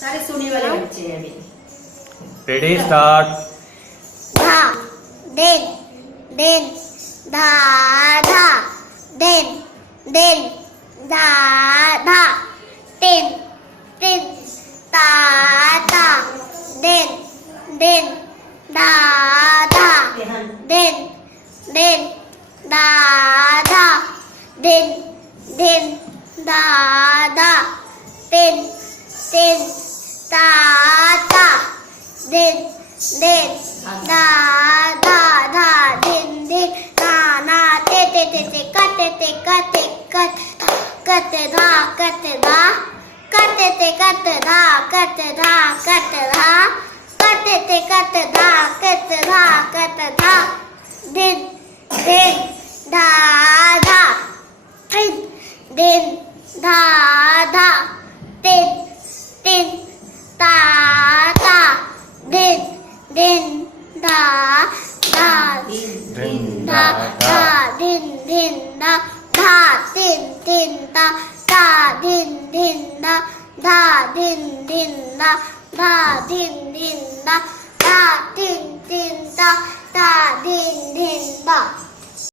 सारे सुने वाले बच्चे हैं अभी। Ready start. धा दिन दिन धा धा दिन दिन धा धा tin tin ta ta din din da da din din da da din din da da tin tin ta ta din din da da da din din na na te te te te kat te te kat te kat kat da kat da kat te kat da kat da kat da kat te kat da kat da kat da din din da da tin din da da tin tin ta ta din din da da दिन da da din din da da tin tin da da din din da da din din da da din din da da tin tin da da din din da